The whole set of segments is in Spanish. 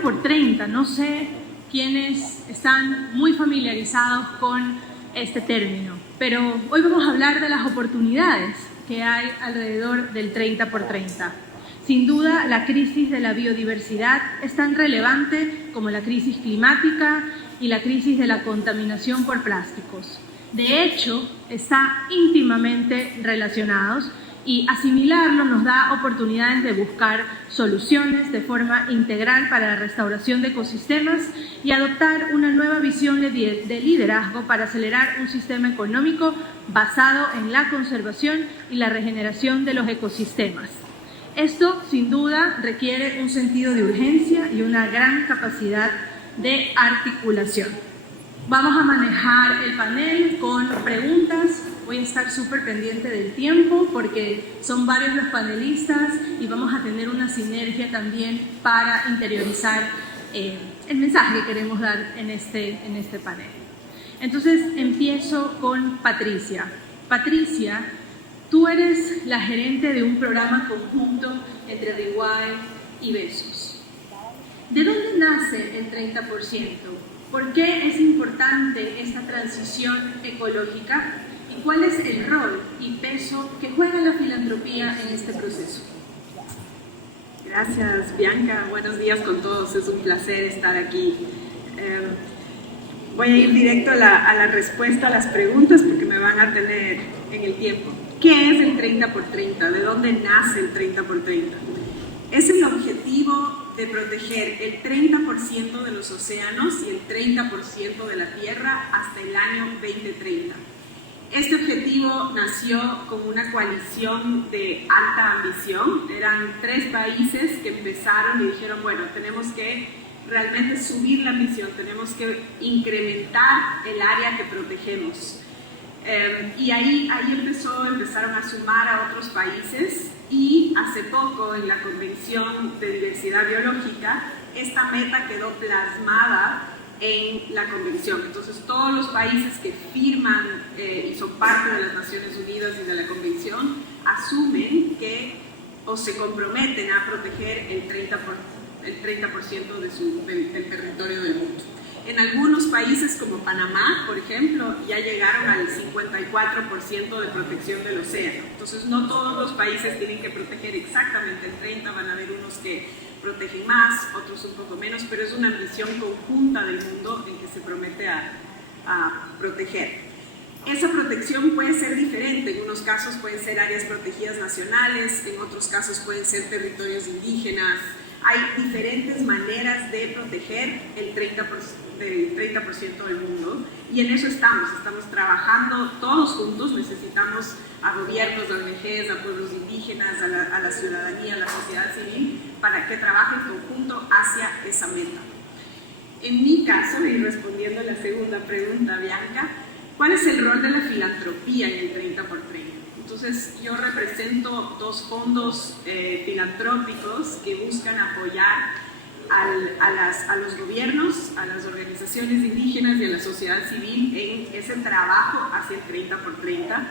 por 30, no sé quiénes están muy familiarizados con este término, pero hoy vamos a hablar de las oportunidades que hay alrededor del 30 por 30. Sin duda, la crisis de la biodiversidad es tan relevante como la crisis climática y la crisis de la contaminación por plásticos. De hecho, están íntimamente relacionados y asimilarlo nos da oportunidades de buscar soluciones de forma integral para la restauración de ecosistemas y adoptar una nueva visión de liderazgo para acelerar un sistema económico basado en la conservación y la regeneración de los ecosistemas. Esto, sin duda, requiere un sentido de urgencia y una gran capacidad de articulación. Vamos a manejar el panel con preguntas. Voy a estar súper pendiente del tiempo porque son varios los panelistas y vamos a tener una sinergia también para interiorizar el mensaje que queremos dar en este panel. Entonces, empiezo con Patricia. Patricia, tú eres la gerente de un programa conjunto entre Rewild y Besos. ¿De dónde nace el 30%? ¿Por qué es importante esta transición ecológica? ¿Y cuál es el rol y peso que juega la filantropía en este proceso? Gracias, Bianca. Buenos días con todos. Es un placer estar aquí. Voy a ir directo a la respuesta a las preguntas porque me van a tener en el tiempo. ¿Qué es el 30 por 30? ¿De dónde nace el 30 por 30? Es el objetivo de proteger el 30% de los océanos y el 30% de la tierra hasta el año 2030. Este objetivo nació como una coalición de alta ambición. Eran 3 países que empezaron y dijeron, bueno, tenemos que realmente subir la ambición, tenemos que incrementar el área que protegemos. Y ahí empezaron a sumar a otros países y hace poco en la Convención de Diversidad Biológica esta meta quedó plasmada en la Convención. Entonces todos los países que firman y son parte de las Naciones Unidas y de la Convención asumen que o se comprometen a proteger el 30% del territorio del mundo. En algunos países como Panamá, por ejemplo, ya llegaron al 54% de protección del océano. Entonces, no todos los países tienen que proteger exactamente el 30%, van a haber unos que protegen más, otros un poco menos, pero es una ambición conjunta del mundo en que se promete a proteger. Esa protección puede ser diferente, en unos casos pueden ser áreas protegidas nacionales, en otros casos pueden ser territorios indígenas. Hay diferentes maneras de proteger el 30% del mundo y en eso estamos trabajando todos juntos. Necesitamos a gobiernos, a ONGs, a pueblos indígenas, a la ciudadanía, a la sociedad civil para que trabajen en conjunto hacia esa meta. En mi caso, y respondiendo a la segunda pregunta, Bianca, ¿cuál es el rol de la filantropía en el 30 por 30? Entonces, yo represento 2 fondos filantrópicos que buscan apoyar a los gobiernos, a las organizaciones indígenas y a la sociedad civil en ese trabajo hacia el 30 por 30.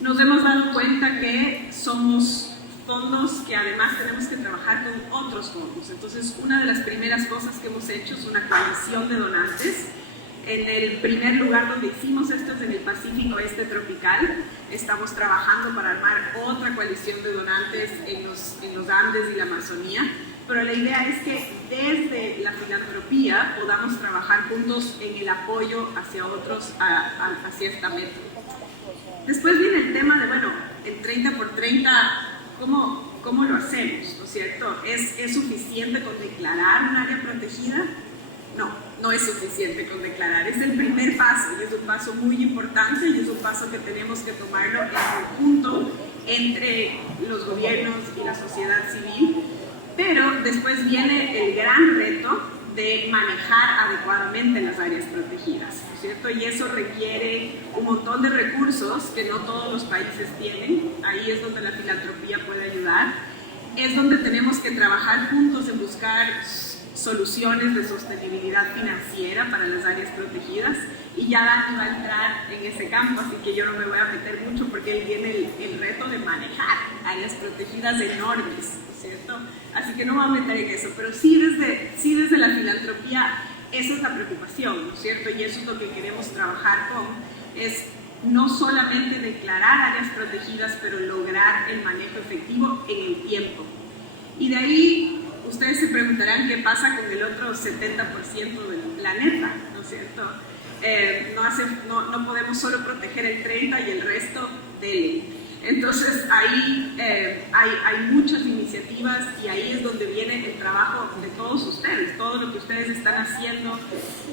Nos hemos dado cuenta que somos fondos que además tenemos que trabajar con otros fondos. Entonces, una de las primeras cosas que hemos hecho es una coalición de donantes. En el primer lugar donde hicimos esto es en el Pacífico Este Tropical. Estamos trabajando para armar otra coalición de donantes en los Andes y la Amazonía. Pero la idea es que desde la filantropía podamos trabajar juntos en el apoyo hacia otros, hacia esta meta. Después viene el tema de, bueno, el 30 por 30, ¿cómo lo hacemos? ¿No es cierto? ¿Es suficiente con declarar un área protegida? No es suficiente con declarar. Es el primer paso y es un paso muy importante y es un paso que tenemos que tomarlo en conjunto entre los gobiernos y la sociedad civil. Pero después viene el gran reto de manejar adecuadamente las áreas protegidas, ¿no es cierto? Y eso requiere un montón de recursos que no todos los países tienen. Ahí es donde la filantropía puede ayudar. Es donde tenemos que trabajar juntos en buscar soluciones de sostenibilidad financiera para las áreas protegidas, y ya Dani va a entrar en ese campo, así que yo no me voy a meter mucho porque él tiene el reto de manejar áreas protegidas enormes, ¿no es cierto? Así que no me voy a meter en eso, pero sí desde la filantropía esa es la preocupación, ¿no es cierto? Y eso es lo que queremos trabajar con, es no solamente declarar áreas protegidas, pero lograr el manejo efectivo en el tiempo. Y de ahí ustedes se preguntarán qué pasa con el otro 70% del planeta, ¿no es cierto? No podemos solo proteger el 30% y el resto dele. Entonces ahí hay muchas iniciativas y ahí es donde viene el trabajo de todos ustedes, todo lo que ustedes están haciendo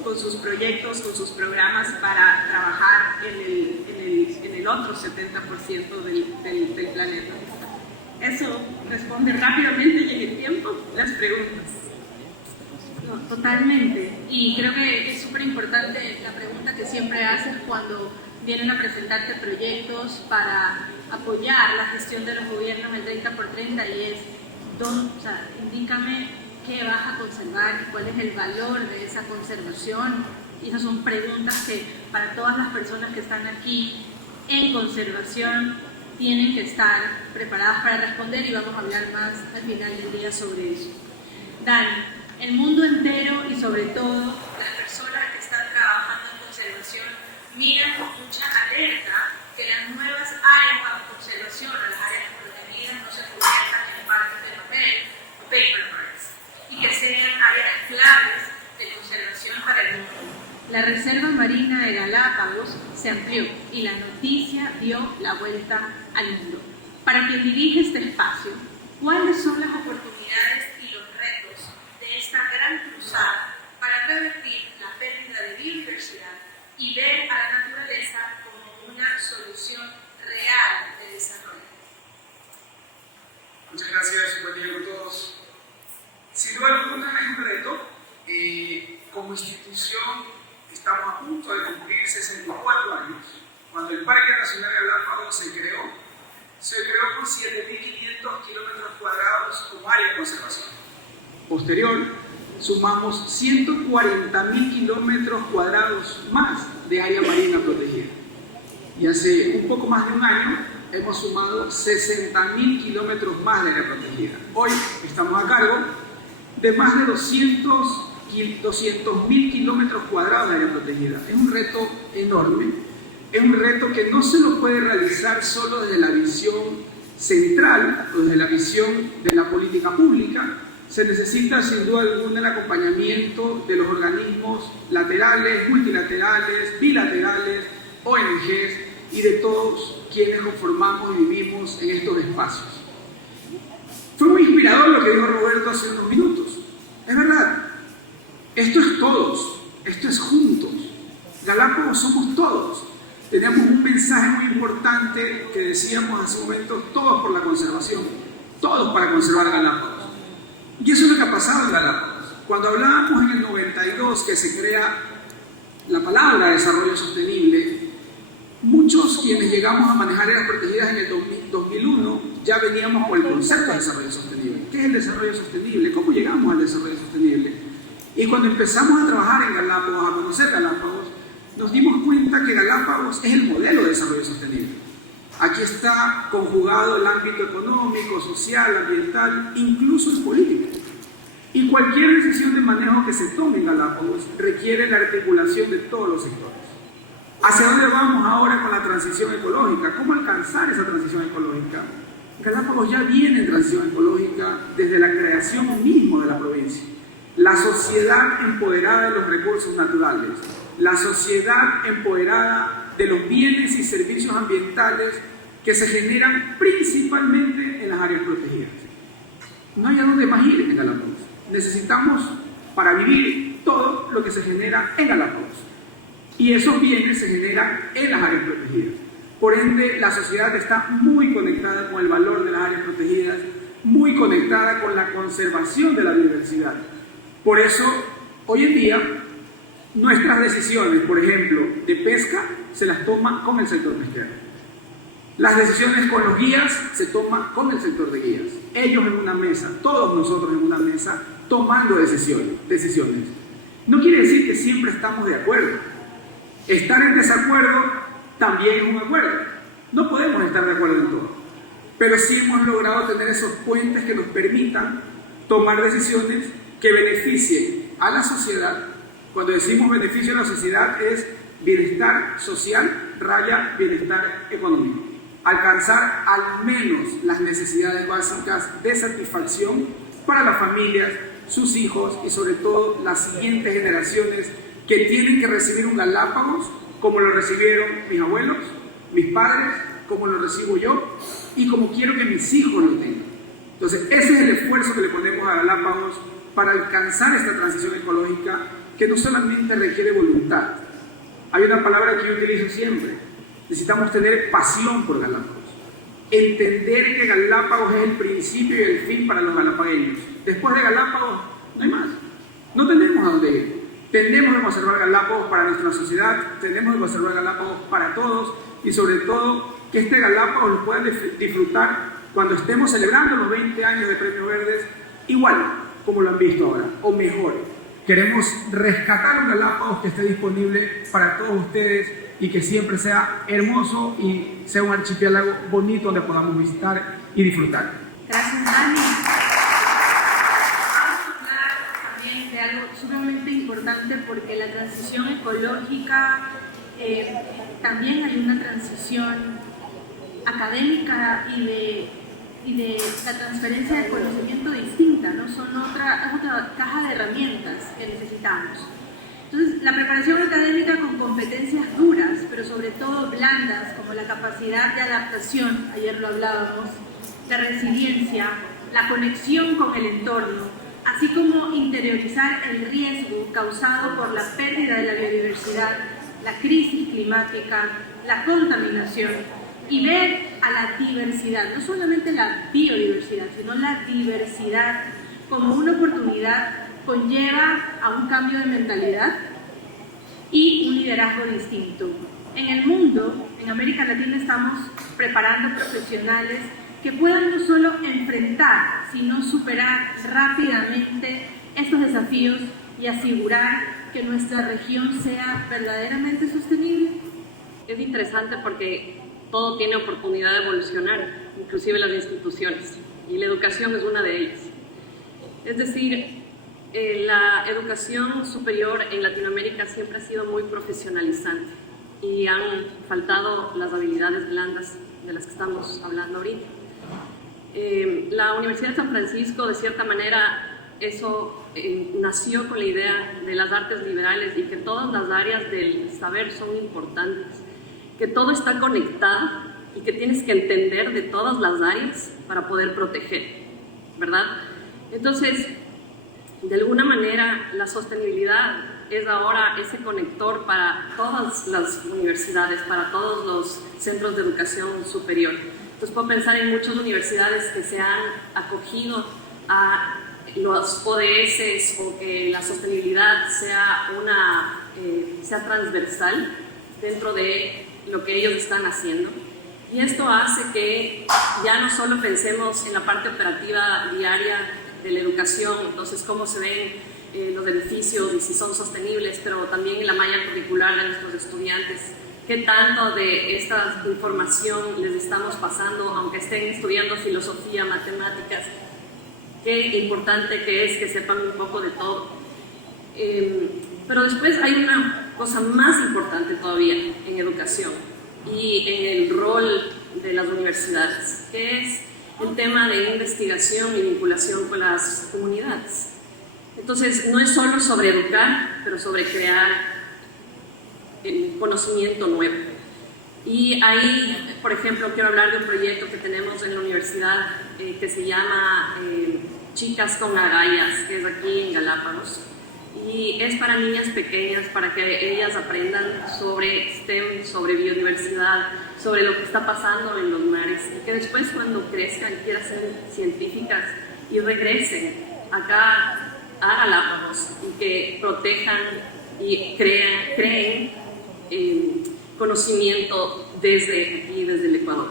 con sus proyectos, con sus programas para trabajar en el otro 70% del planeta. Eso responde rápidamente y en el tiempo las preguntas. No, totalmente. Y creo que es súper importante la pregunta que siempre haces cuando vienen a presentarte proyectos para apoyar la gestión de los gobiernos del 30x30 y es, indícame qué vas a conservar y cuál es el valor de esa conservación. Y esas son preguntas que para todas las personas que están aquí en conservación tienen que estar preparadas para responder y vamos a hablar más al final del día sobre eso. Dani, el mundo entero y sobre todo las personas que están trabajando en conservación miran con mucha alerta que las nuevas áreas para conservación o las áreas protegidas no se conviertan en parques de papel o paper parks y que sean áreas claves de conservación para el mundo. La Reserva Marina de Galápagos se amplió y la noticia dio la vuelta al mundo. Para quien dirige este espacio, ¿cuáles son las oportunidades y los retos de esta gran cruzada para revertir la pérdida de biodiversidad y ver a la naturaleza como una solución real de desarrollo? Muchas gracias, buen día a todos. Sin duda alguna es un reto. Como institución estamos a punto de cumplir 64 años. Cuando el Parque Nacional de Galápagos se creó con 7.500 kilómetros cuadrados como área de conservación. Posterior, sumamos 140.000 kilómetros cuadrados más de área marina protegida. Y hace un poco más de un año hemos sumado 60.000 kilómetros más de área protegida. Hoy estamos a cargo de más de 200.000 kilómetros cuadrados de área protegida. Es un reto enorme, es un reto que no se lo puede realizar solo desde la visión central o desde la visión de la política pública. Se necesita sin duda alguna el acompañamiento de los organismos laterales, multilaterales, bilaterales, ONGs y de todos quienes conformamos y vivimos en estos espacios. Fue muy inspirador lo que dijo Roberto hace unos minutos. Es verdad, esto es todos, esto es juntos. Galápagos somos todos. Teníamos un mensaje muy importante que decíamos hace un momento, todos por la conservación, todos para conservar Galápagos. Y eso es lo que ha pasado en Galápagos. Cuando hablábamos en el 92 que se crea la palabra desarrollo sostenible, muchos quienes llegamos a manejar áreas protegidas en el 2001 ya veníamos con el concepto de desarrollo sostenible. ¿Qué es el desarrollo sostenible? ¿Cómo llegamos al desarrollo sostenible? Y cuando empezamos a trabajar en Galápagos, a conocer Galápagos, nos dimos cuenta que Galápagos es el modelo de desarrollo sostenible. Aquí está conjugado el ámbito económico, social, ambiental, incluso el político. Y cualquier decisión de manejo que se tome en Galápagos requiere la articulación de todos los sectores. ¿Hacia dónde vamos ahora con la transición ecológica? ¿Cómo alcanzar esa transición ecológica? Galápagos ya viene en transición ecológica desde la creación mismo de la provincia. La sociedad empoderada de los recursos naturales, la sociedad empoderada de los bienes y servicios ambientales que se generan principalmente en las áreas protegidas. No hay a dónde más ir en Galápagos. Necesitamos para vivir todo lo que se genera en Galápagos. Y esos bienes se generan en las áreas protegidas. Por ende, la sociedad está muy conectada con el valor de las áreas protegidas, muy conectada con la conservación de la biodiversidad. Por eso, hoy en día, nuestras decisiones, por ejemplo, de pesca, se las toma con el sector pesquero. Las decisiones con los guías se toman con el sector de guías. Ellos en una mesa, todos nosotros en una mesa, tomando decisiones. No quiere decir que siempre estamos de acuerdo. Estar en desacuerdo también es un acuerdo. No podemos estar de acuerdo en todo. pero sí hemos logrado tener esos puentes que nos permitan tomar decisiones que beneficien a la sociedad. Cuando decimos beneficio a la sociedad es bienestar social, raya bienestar económico. Alcanzar al menos las necesidades básicas de satisfacción para las familias, sus hijos y sobre todo las siguientes generaciones que tienen que recibir un Galápagos como lo recibieron mis abuelos, mis padres, como lo recibo yo y como quiero que mis hijos lo tengan. Entonces ese es el esfuerzo que le ponemos a Galápagos para alcanzar esta transición ecológica que no solamente requiere voluntad. Hay una palabra que yo utilizo siempre: necesitamos tener pasión por Galápagos, entender que Galápagos es el principio y el fin para los galapagueños. Después de Galápagos no hay más, no tenemos a dónde ir. Tenemos que conservar Galápagos para nuestra sociedad, tenemos que conservar Galápagos para todos y sobre todo que este Galápagos lo puedan disfrutar cuando estemos celebrando los 20 años de Premios Verdes, igual como lo han visto ahora, o mejor. Queremos rescatar un Galápagos que esté disponible para todos ustedes y que siempre sea hermoso y sea un archipiélago bonito donde podamos visitar y disfrutar. Gracias, Dani. Vamos a hablar también de algo sumamente importante porque la transición ecológica, también hay una transición académica y de la transferencia de conocimiento distinta, ¿no? Es otra caja de herramientas que necesitamos. Entonces, la preparación académica con competencias duras, pero sobre todo blandas, como la capacidad de adaptación, ayer lo hablábamos, la resiliencia, la conexión con el entorno, así como interiorizar el riesgo causado por la pérdida de la biodiversidad, la crisis climática, la contaminación, y ver a la diversidad, no solamente la biodiversidad, sino la diversidad como una oportunidad, conlleva a un cambio de mentalidad y un liderazgo distinto. En el mundo, en América Latina, estamos preparando profesionales que puedan no solo enfrentar, sino superar rápidamente estos desafíos y asegurar que nuestra región sea verdaderamente sostenible. Es interesante porque todo tiene oportunidad de evolucionar, inclusive las instituciones, y la educación es una de ellas. Es decir, la educación superior en Latinoamérica siempre ha sido muy profesionalizante y han faltado las habilidades blandas de las que estamos hablando ahorita. La Universidad de San Francisco, de cierta manera, eso nació con la idea de las artes liberales y que todas las áreas del saber son importantes, que todo está conectado y que tienes que entender de todas las áreas para poder proteger, ¿verdad? Entonces, de alguna manera, la sostenibilidad es ahora ese conector para todas las universidades, para todos los centros de educación superior. Entonces, puedo pensar en muchas universidades que se han acogido a los ODS o que la sostenibilidad sea transversal dentro de lo que ellos están haciendo. Y esto hace que ya no solo pensemos en la parte operativa diaria de la educación, entonces cómo se ven los beneficios y si son sostenibles, pero también en la malla curricular de nuestros estudiantes, qué tanto de esta información les estamos pasando, aunque estén estudiando filosofía, matemáticas, qué importante que es que sepan un poco de todo. Pero después hay una cosa más importante todavía en educación y en el rol de las universidades, que es el tema de investigación y vinculación con las comunidades. Entonces, no es solo sobre educar, pero sobre crear el conocimiento nuevo. Y ahí, por ejemplo, quiero hablar de un proyecto que tenemos en la universidad que se llama Chicas con Agallas, que es aquí en Galápagos. Y es para niñas pequeñas, para que ellas aprendan sobre STEM, sobre biodiversidad, sobre lo que está pasando en los mares, y que después cuando crezcan quieran ser científicas y regresen acá a Galápagos y que protejan y creen conocimiento desde aquí, desde el Ecuador.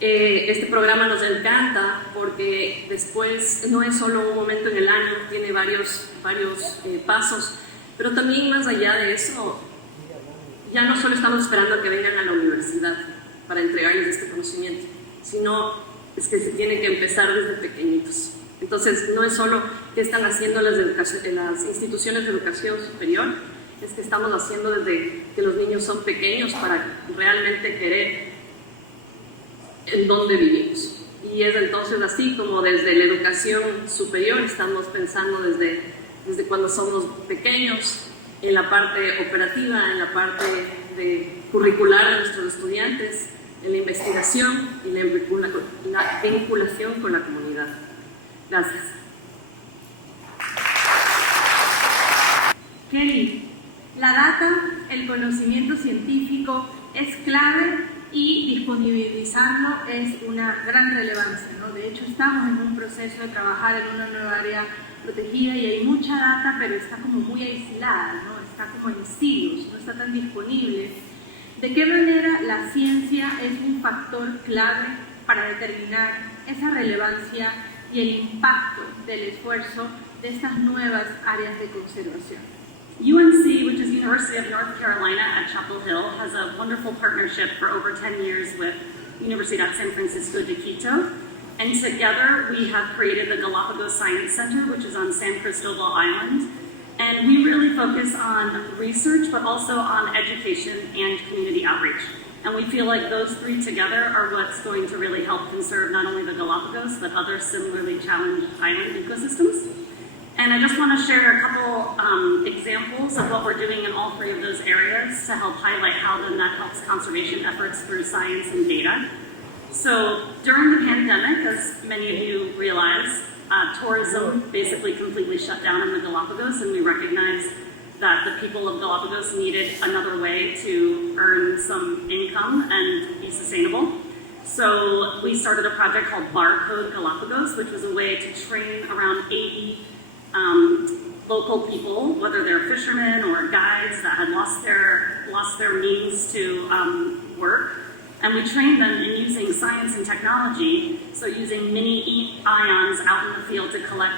Este programa nos encanta porque después no es solo un momento en el año, tiene varios pasos, pero también más allá de eso, ya no solo estamos esperando a que vengan a la universidad para entregarles este conocimiento, sino es que se tiene que empezar desde pequeñitos. Entonces, no es solo qué están haciendo las instituciones de educación superior, es que estamos haciendo desde que los niños son pequeños para realmente querer en dónde vivimos. Y es entonces así como desde la educación superior estamos pensando desde cuando somos pequeños, en la parte operativa, en la parte curricular de nuestros estudiantes, en la investigación y la vinculación con la comunidad. Gracias. Kelly, la data, el conocimiento científico es clave y disponibilizarlo es una gran relevancia, ¿no? De hecho, estamos en un proceso de trabajar en una nueva área protegida y hay mucha data, pero está como muy aislada, ¿no? Está como en silos, no está tan disponible. ¿De qué manera la ciencia es un factor clave para determinar esa relevancia y el impacto del esfuerzo de estas nuevas áreas de conservación? UNC, which is University of North Carolina at Chapel Hill, has a wonderful partnership for over 10 years with Universidad San Francisco de Quito. And together we have created the Galapagos Science Center, which is on San Cristobal Island. And we really focus on research, but also on education and community outreach. And we feel like those three together are what's going to really help conserve not only the Galapagos, but other similarly challenged island ecosystems. And I just want to share a couple examples of what we're doing in all three of those areas to help highlight how then that helps conservation efforts through science and data. So during the pandemic, as many of you realize, tourism basically completely shut down in the Galapagos, and we recognized that the people of Galapagos needed another way to earn some income and be sustainable. So we started a project called Barcode Galapagos, which was a way to train around 80 local people, whether they're fishermen or guides that had lost their means to work. And we trained them in using science and technology, so using mini ions out in the field to collect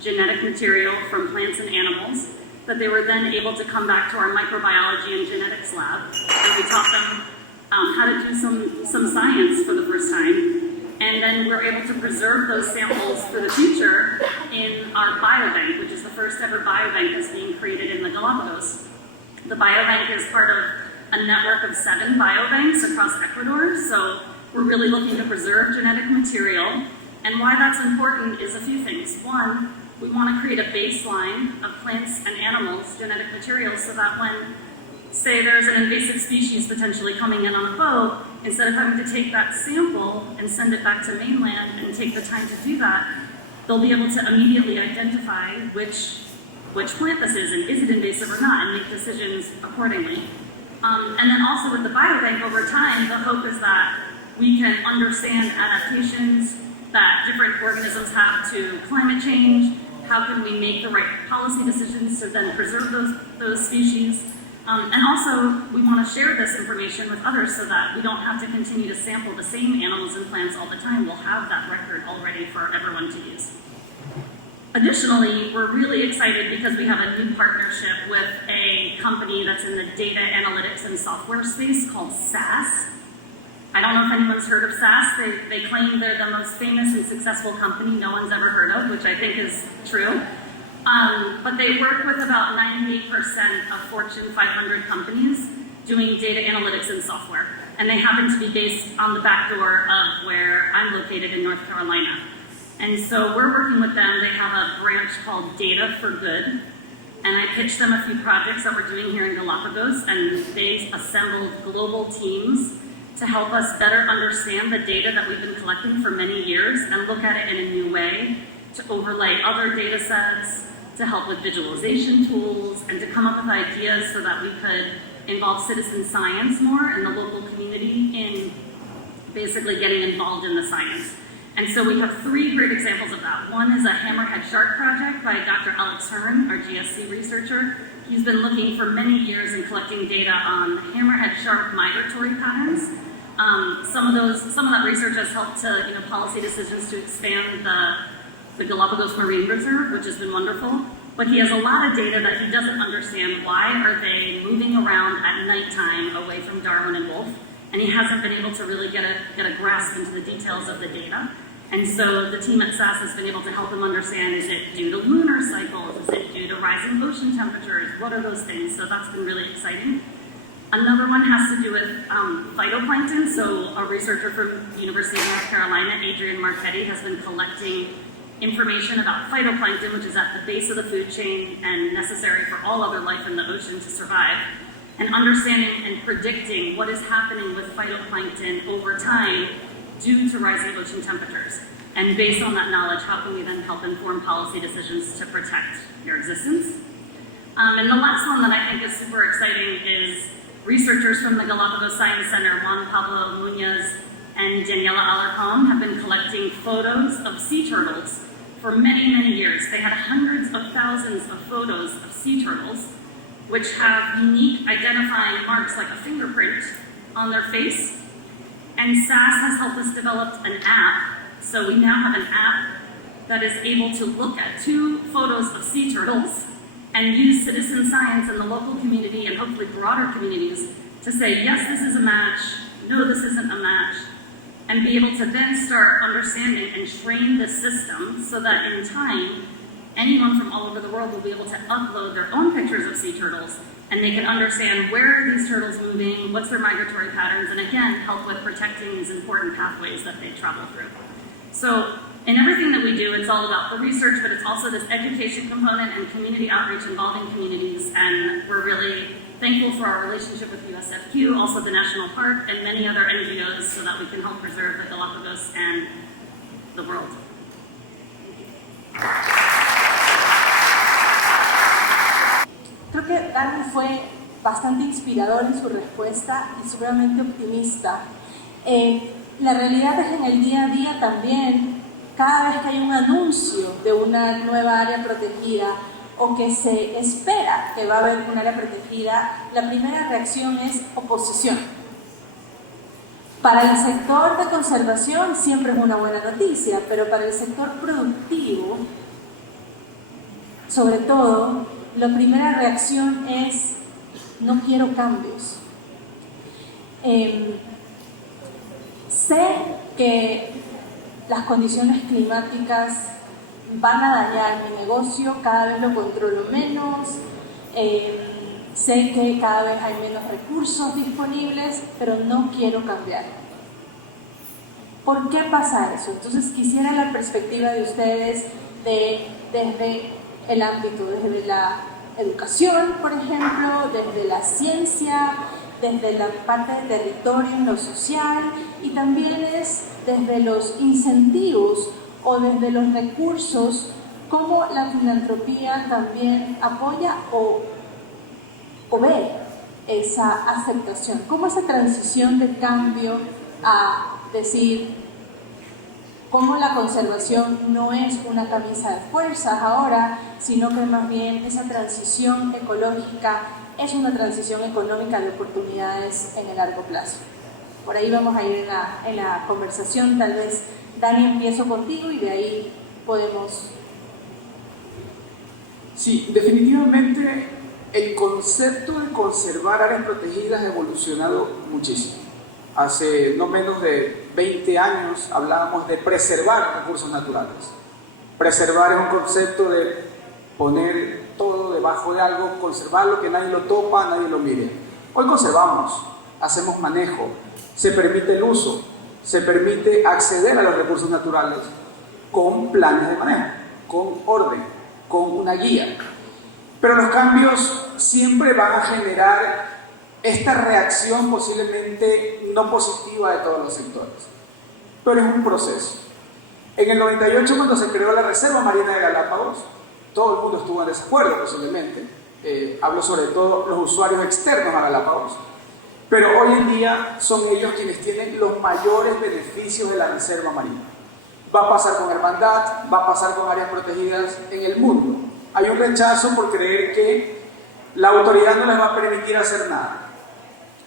genetic material from plants and animals, that they were then able to come back to our microbiology and genetics lab, and we taught them how to do some science for the first time. And then we're able to preserve those samples for the future in our biobank, which is the first ever biobank that's being created in the Galapagos. The biobank is part of a network of 7 biobanks across Ecuador, so we're really looking to preserve genetic material. And why that's important is a few things. One, we want to create a baseline of plants and animals, genetic material, so that when, say, there's an invasive species potentially coming in on a boat, instead of having to take that sample and send it back to mainland and take the time to do that, they'll be able to immediately identify which plant this is and is it invasive or not, and make decisions accordingly. And then also with the biobank over time, the hope is that we can understand adaptations that different organisms have to climate change. How can we make the right policy decisions to then preserve those species? And also, we want to share this information with others so that we don't have to continue to sample the same animals and plants all the time. We'll have that record already for everyone to use. Additionally, we're really excited because we have a new partnership with a company that's in the data analytics and software space called SAS. I don't know if anyone's heard of SAS. They claim they're the most famous and successful company no one's ever heard of, which I think is true. But they work with about 98% of Fortune 500 companies doing data analytics and software. And they happen to be based on the back door of where I'm located in North Carolina. And so we're working with them. They have a branch called Data for Good. And I pitched them a few projects that we're doing here in Galapagos, and they assembled global teams to help us better understand the data that we've been collecting for many years and look at it in a new way, to overlay other data sets, to help with visualization tools, and to come up with ideas so that we could involve citizen science more in the local community in basically getting involved in the science. And so we have 3 great examples of that. One is a hammerhead shark project by Dr. Alex Hearn, our GSC researcher. He's been looking for many years and collecting data on hammerhead shark migratory patterns. Some of that research has helped to policy decisions to expand the Galapagos Marine Reserve, which has been wonderful. But he has a lot of data that he doesn't understand. Why are they moving around at nighttime away from Darwin and Wolf? And he hasn't been able to really get a grasp into the details of the data. And so the team at SAS has been able to help them understand, is it due to lunar cycles? Is it due to rising ocean temperatures? What are those things? So that's been really exciting. Another one has to do with phytoplankton. So a researcher from the University of North Carolina, Adrian Marchetti, has been collecting information about phytoplankton, which is at the base of the food chain and necessary for all other life in the ocean to survive, and understanding and predicting what is happening with phytoplankton over time due to rising ocean temperatures. And based on that knowledge, how can we then help inform policy decisions to protect their existence? And the last one that I think is super exciting is researchers from the Galapagos Science Center, Juan Pablo Muñoz and Daniela Alarcón, have been collecting photos of sea turtles for many, many years. They had hundreds of thousands of photos of sea turtles, which have unique identifying marks like a fingerprint on their face. And SAS has helped us develop an app. So we now have an app that is able to look at 2 photos of sea turtles and use citizen science in the local community and hopefully broader communities to say, yes, this is a match, no, this isn't a match, and be able to then start understanding and train the system so that in time, anyone from all over the world will be able to upload their own pictures of sea turtles, and they can understand where are these turtles moving, what's their migratory patterns, and again, help with protecting these important pathways that they travel through. So in everything that we do, it's all about the research, but it's also this education component and community outreach involving communities, and we're really thankful for our relationship with USFQ, also the National Park, and many other NGOs so that we can help preserve the Galapagos and the world. Creo que Dani fue bastante inspirador en su respuesta y seguramente optimista. La realidad es que en el día a día también, cada vez que hay un anuncio de una nueva área protegida o que se espera que va a haber un área protegida, la primera reacción es oposición. Para el sector de conservación siempre es una buena noticia, pero para el sector productivo, sobre todo, la primera reacción es no quiero cambios. Sé que las condiciones climáticas van a dañar mi negocio, cada vez lo controlo menos, sé que cada vez hay menos recursos disponibles, pero no quiero cambiar. ¿Por qué pasa eso? Entonces quisiera la perspectiva de ustedes desde el ámbito, desde la educación, por ejemplo, desde la ciencia, desde la parte de territorio en lo social, y también es desde los incentivos o desde los recursos, cómo la filantropía también apoya o ve esa aceptación, cómo esa transición de cambio a decir, cómo la conservación no es una camisa de fuerzas ahora, sino que más bien esa transición ecológica es una transición económica de oportunidades en el largo plazo. Por ahí vamos a ir en la conversación. Tal vez, Dani, empiezo contigo y de ahí podemos... Sí, definitivamente el concepto de conservar áreas protegidas ha evolucionado muchísimo. Hace no menos de 20 años hablábamos de preservar recursos naturales. Preservar es un concepto de poner todo debajo de algo, conservarlo, que nadie lo topa, nadie lo mire. Hoy conservamos, hacemos manejo, se permite el uso, se permite acceder a los recursos naturales con planes de manejo, con orden, con una guía. Pero los cambios siempre van a generar esta reacción posiblemente no positiva de todos los sectores. Pero es un proceso. En el 98, cuando se creó la Reserva Marina de Galápagos, todo el mundo estuvo en desacuerdo posiblemente. Hablo sobre todo los usuarios externos a Galápagos. Pero hoy en día son ellos quienes tienen los mayores beneficios de la Reserva Marina. Va a pasar con hermandad, va a pasar con áreas protegidas en el mundo. Hay un rechazo por creer que la autoridad no les va a permitir hacer nada.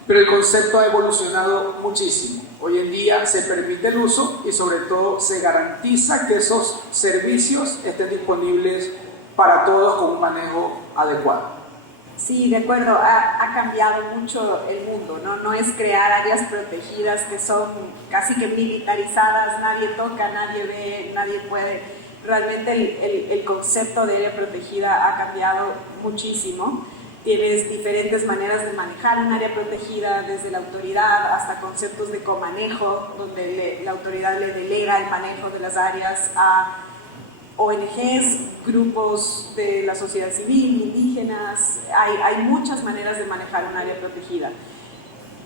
Pero el concepto ha evolucionado muchísimo. Hoy en día se permite el uso y sobre todo se garantiza que esos servicios estén disponibles para todos con un manejo adecuado. Sí, de acuerdo, ha cambiado mucho el mundo, ¿no? No es crear áreas protegidas que son casi que militarizadas, nadie toca, nadie ve, nadie puede. Realmente el concepto de área protegida ha cambiado muchísimo. Tienes diferentes maneras de manejar un área protegida, desde la autoridad hasta conceptos de comanejo, donde la autoridad le delega el manejo de las áreas a ONGs, grupos de la sociedad civil, indígenas. Hay muchas maneras de manejar un área protegida.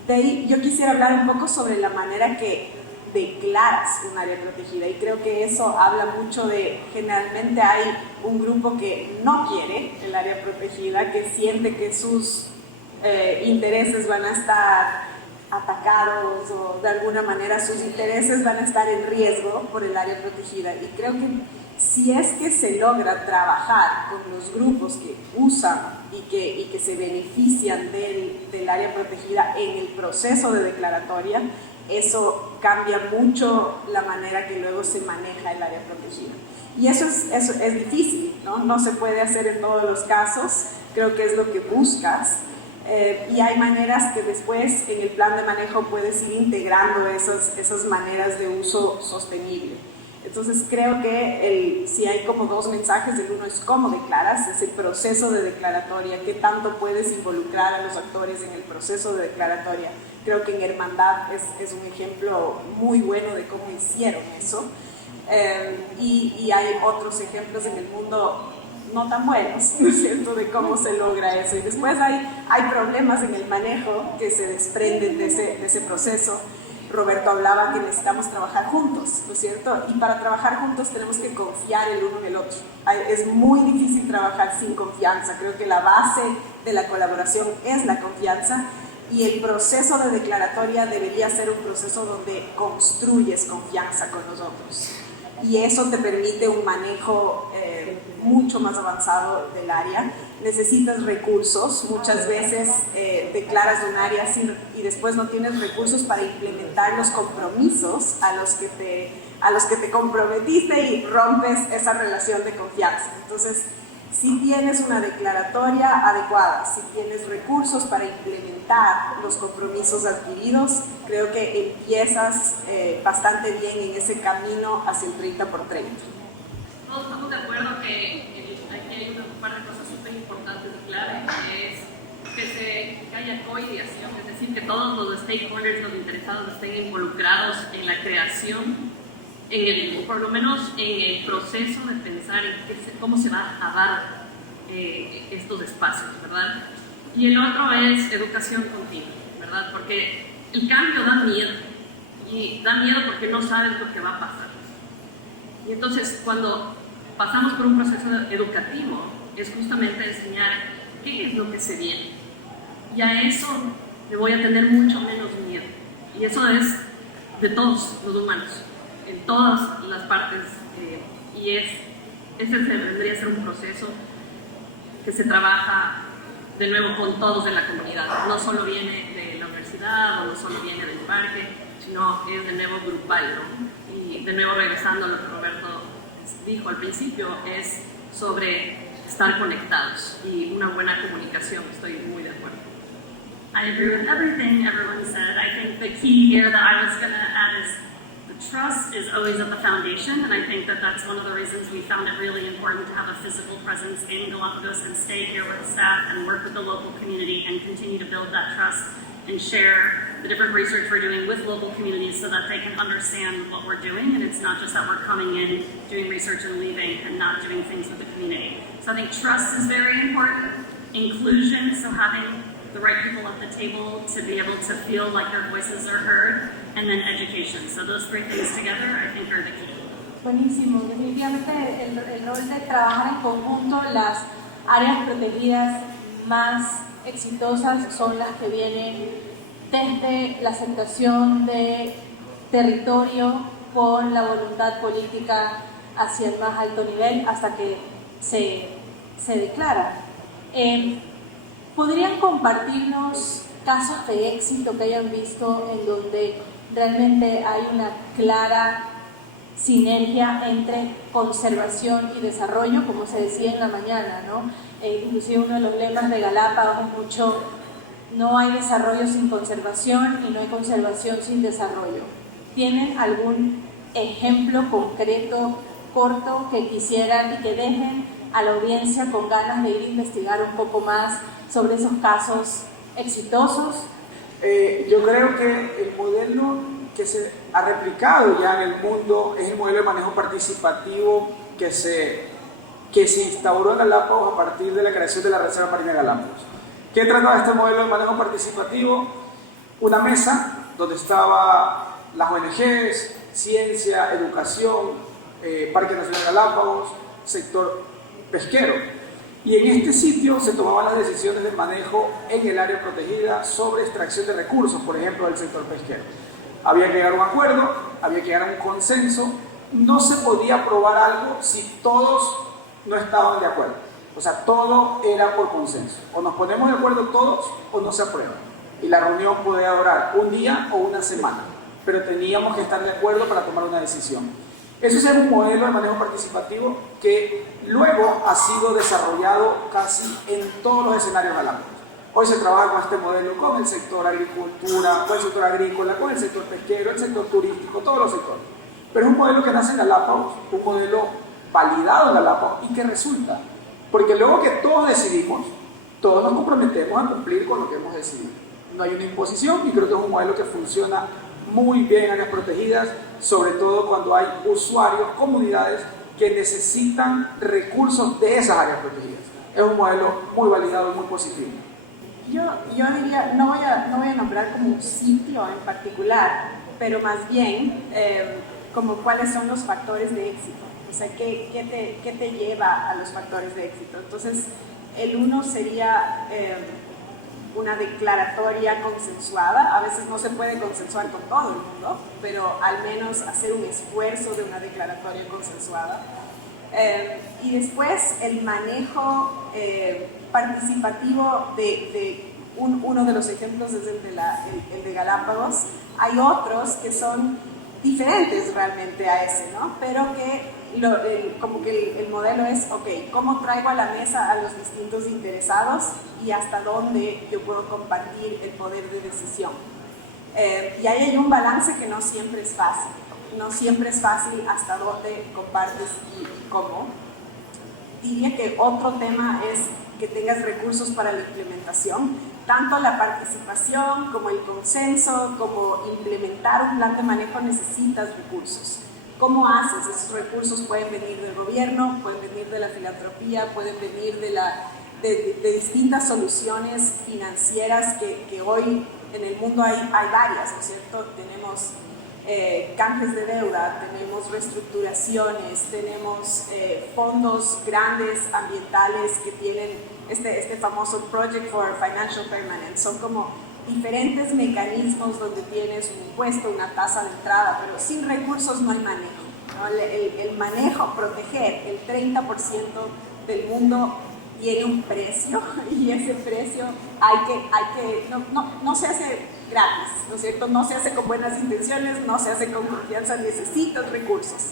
De ahí yo quisiera hablar un poco sobre la manera que declaras un área protegida, y creo que eso habla mucho de, generalmente hay un grupo que no quiere el área protegida, que siente que sus intereses van a estar atacados, o de alguna manera sus intereses van a estar en riesgo por el área protegida. Y creo que si es que se logra trabajar con los grupos que usan y que se benefician del área protegida en el proceso de declaratoria, eso cambia mucho la manera que luego se maneja el área protegida. Y eso es difícil, ¿no? No se puede hacer en todos los casos, creo que es lo que buscas. Y hay maneras que después en el plan de manejo puedes ir integrando esas maneras de uso sostenible. Entonces creo que si hay como dos mensajes, el uno es cómo declaras, ese proceso de declaratoria, qué tanto puedes involucrar a los actores en el proceso de declaratoria. Creo que en Hermandad es un ejemplo muy bueno de cómo hicieron eso. Y hay otros ejemplos en el mundo no tan buenos, ¿no es cierto?, de cómo se logra eso. Y después hay problemas en el manejo que se desprenden de ese proceso. Roberto hablaba que necesitamos trabajar juntos, ¿no es cierto? Y para trabajar juntos tenemos que confiar el uno en el otro. Es muy difícil trabajar sin confianza. Creo que la base de la colaboración es la confianza, y el proceso de declaratoria debería ser un proceso donde construyes confianza con los otros. Y eso te permite un manejo mucho más avanzado del área. Necesitas recursos, muchas veces declaras un área y después no tienes recursos para implementar los compromisos a los que te comprometiste, y rompes esa relación de confianza. Entonces, si tienes una declaratoria adecuada, si tienes recursos para implementar los compromisos adquiridos, creo que empiezas bastante bien en ese camino hacia el 30x30. Todos estamos de acuerdo que aquí hay un par de cosas súper importantes y clave, que es que haya coideación, es decir, que todos los stakeholders, los interesados, estén involucrados en la creación, o por lo menos en el proceso de pensar en cómo se va a dar estos espacios, ¿verdad? Y el otro es educación continua, ¿verdad? Porque el cambio da miedo, y da miedo porque no sabes lo que va a pasar. Y entonces, cuando pasamos por un proceso educativo, es justamente enseñar qué es lo que se viene. Y a eso le voy a tener mucho menos miedo. Y eso es de todos los humanos, en todas las partes, y ese vendría a ser un proceso que se trabaja de nuevo con todos de la comunidad. No solo viene de la universidad o no solo viene del parque, sino es de nuevo grupal, ¿no? Y de nuevo, regresando a lo que Roberto dijo al principio, es sobre estar conectados y una buena comunicación. Estoy muy de acuerdo. I agree with everything everyone said. I think the key here that I was going to add is trust is always at the foundation, and I think that that's one of the reasons we found it really important to have a physical presence in Galapagos and stay here with the staff and work with the local community and continue to build that trust and share the different research we're doing with local communities so that they can understand what we're doing, and it's not just that we're coming in, doing research and leaving and not doing things with the community. So I think trust is very important. Inclusion, so having the right people at the table to be able to feel like their voices are heard, and then education. So those three things together, I think, are the key. Buenísimo, definitivamente el rol de trabajar en conjunto, las áreas protegidas más exitosas son las que vienen desde la aceptación de territorio con la voluntad política hacia el más alto nivel hasta que se declara. ¿Podrían compartirnos casos de éxito que hayan visto en donde realmente hay una clara sinergia entre conservación y desarrollo, como se decía en la mañana, ¿no? inclusive uno de los lemas de Galápagos es mucho, no hay desarrollo sin conservación y no hay conservación sin desarrollo. ¿Tienen algún ejemplo concreto, corto, que quisieran y que dejen a la audiencia con ganas de ir a investigar un poco más sobre esos casos exitosos? Yo creo que el modelo que se ha replicado ya en el mundo es el modelo de manejo participativo que se instauró en Galápagos a partir de la creación de la Reserva Marina de Galápagos. ¿Qué trataba este modelo de manejo participativo? Una mesa donde estaban las ONGs, ciencia, educación, Parque Nacional de Galápagos, sector pesquero. Y en este sitio se tomaban las decisiones de manejo en el área protegida sobre extracción de recursos, por ejemplo, del sector pesquero. Había que llegar a un acuerdo, había que llegar a un consenso. No se podía aprobar algo si todos no estaban de acuerdo. O sea, todo era por consenso. O nos ponemos de acuerdo todos o no se aprueba. Y la reunión podía durar un día o una semana, pero teníamos que estar de acuerdo para tomar una decisión. Eso es un modelo de manejo participativo que luego ha sido desarrollado casi en todos los escenarios galápagos. Hoy se trabaja con este modelo con el sector agricultura, con el sector agrícola, con el sector pesquero, el sector turístico, todos los sectores. Pero es un modelo que nace en Galápagos, un modelo validado en Galápagos y que resulta. Porque luego que todos decidimos, todos nos comprometemos a cumplir con lo que hemos decidido. No hay una imposición y creo que es un modelo que funciona muy bien en áreas protegidas, sobre todo cuando hay usuarios, comunidades que necesitan recursos de esas áreas protegidas. Es un modelo muy validado y muy positivo. Yo diría, no voy a nombrar como un sitio en particular, pero más bien como cuáles son los factores de éxito. O sea, ¿qué te lleva a los factores de éxito? Entonces, el uno sería una declaratoria consensuada. A veces no se puede consensuar con todo el mundo, pero al menos hacer un esfuerzo de una declaratoria consensuada. Y después el manejo participativo de uno de los ejemplos es el de Galápagos. Hay otros que son diferentes realmente a ese, ¿no? Pero que como que el modelo es, ok, ¿cómo traigo a la mesa a los distintos interesados y hasta dónde yo puedo compartir el poder de decisión? Y ahí hay un balance que no siempre es fácil. No siempre es fácil hasta dónde compartes y cómo. Diría que otro tema es que tengas recursos para la implementación, tanto la participación como el consenso, como implementar un plan de manejo necesitas recursos. ¿Cómo haces? Esos recursos pueden venir del gobierno, pueden venir de la filantropía, pueden venir de distintas soluciones financieras que hoy en el mundo hay varias, ¿no es cierto? Tenemos canjes de deuda, tenemos reestructuraciones, tenemos fondos grandes ambientales que tienen este famoso Project for Financial Permanence. Son como diferentes mecanismos donde tienes un impuesto, una tasa de entrada, pero sin recursos no hay manejo, ¿no? El manejo, proteger el 30% del mundo tiene un precio y ese precio no se hace gratis, ¿no es cierto? No se hace con buenas intenciones, no se hace con confianza, necesitas recursos.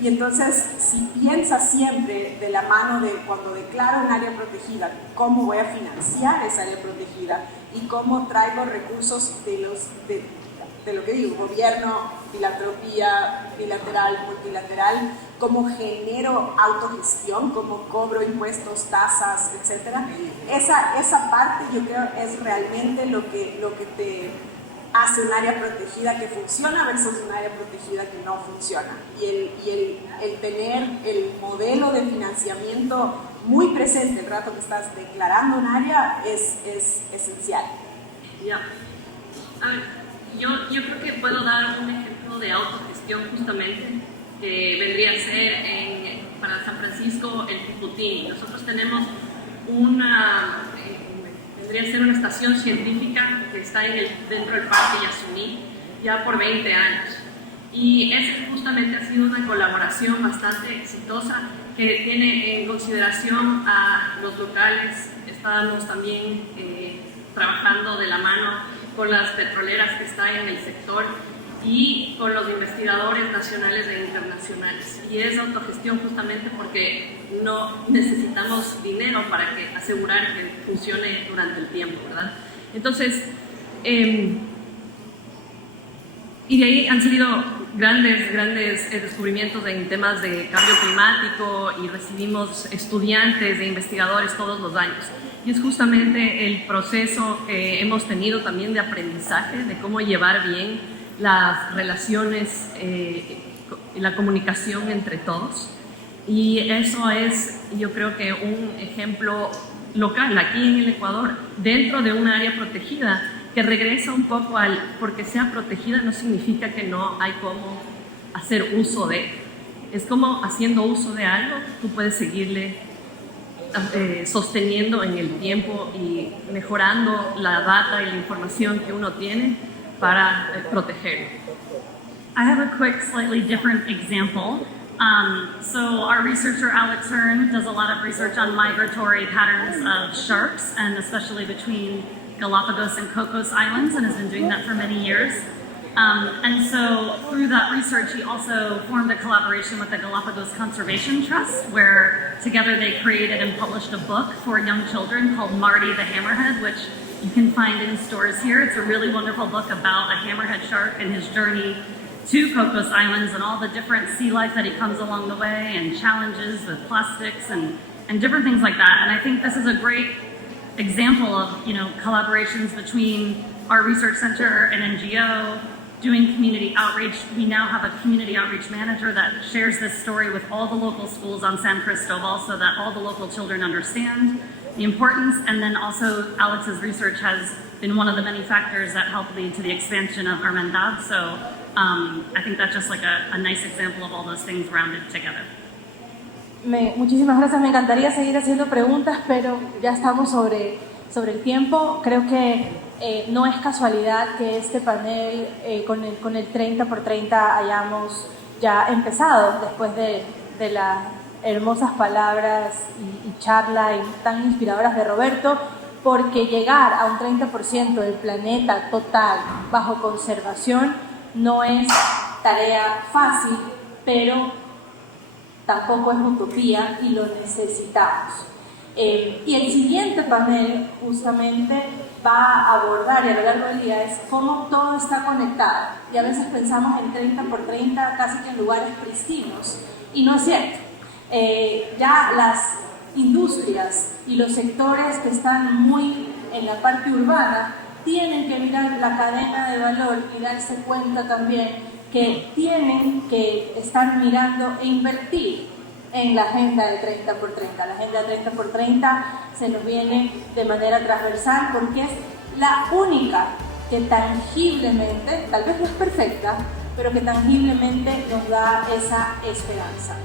Y entonces, si piensas siempre de la mano de cuando declaro un área protegida, cómo voy a financiar esa área protegida y cómo traigo recursos de lo que digo, gobierno, filantropía, bilateral, multilateral, cómo genero autogestión, cómo cobro impuestos, tasas, etc. Esa parte yo creo es realmente lo que te hace un área protegida que funciona versus un área protegida que no funciona. Y el tener el modelo de financiamiento muy presente el rato que estás declarando un área es esencial. Ya. A ver, yo creo que puedo dar un ejemplo de autogestión justamente que vendría a ser para San Francisco el Puputín. Nosotros tenemos vendría a ser una estación científica que está dentro del Parque Yasuní ya por 20 años. Y esa justamente ha sido una colaboración bastante exitosa que tiene en consideración a los locales. Estábamos también trabajando de la mano con las petroleras que están en el sector y con los investigadores nacionales e internacionales. Y es autogestión justamente porque no necesitamos dinero para asegurar que funcione durante el tiempo, ¿verdad? Entonces, y de ahí han salido grandes descubrimientos en temas de cambio climático y recibimos estudiantes e investigadores todos los años. Y es justamente el proceso que hemos tenido también de aprendizaje, de cómo llevar bien las relaciones y la comunicación entre todos. Y eso es, yo creo que un ejemplo local aquí en el Ecuador, dentro de una área protegida, que regresa un poco al, porque sea protegida no significa que no hay cómo hacer uso de. Es como haciendo uso de algo, tú puedes seguirle sosteniendo en el tiempo y mejorando la data y la información que uno tiene para proteger. I have a quick, slightly different example. So our researcher, Alex Hearn, does a lot of research on migratory patterns of sharks, and especially between Galapagos and Cocos Islands, and has been doing that for many years. And so through that research, he also formed a collaboration with the Galapagos Conservation Trust, where together they created and published a book for young children called Marty the Hammerhead, which you can find in stores here. It's a really wonderful book about a hammerhead shark and his journey to Cocos Islands and all the different sea life that he comes along the way, and challenges with plastics and different things like that. And I think this is a great example of, you know, collaborations between our research center and NGO, doing community outreach. We now have a community outreach manager that shares this story with all the local schools on San Cristobal so that all the local children understand the importance. And then also Alex's research has been one of the many factors that helped lead to the expansion of Hermandad. So I think that's just like a nice example of all those things rounded together. Muchísimas gracias, me encantaría seguir haciendo preguntas, pero ya estamos sobre el tiempo. Creo que no es casualidad que este panel con el 30 por 30 hayamos ya empezado después de las hermosas palabras y charla tan inspiradoras de Roberto, porque llegar a un 30% del planeta total bajo conservación no es tarea fácil, pero tampoco es utopía y lo necesitamos. Y el siguiente panel justamente va a abordar, y a lo largo del día, es cómo todo está conectado. Y a veces pensamos en 30 por 30 casi que en lugares pristinos, y no es cierto. Ya las industrias y los sectores que están muy en la parte urbana tienen que mirar la cadena de valor y darse cuenta también que tienen que estar mirando e invertir en la agenda de 30 por 30. La agenda de 30 por 30 se nos viene de manera transversal porque es la única que tangiblemente, tal vez no es perfecta, pero que tangiblemente nos da esa esperanza.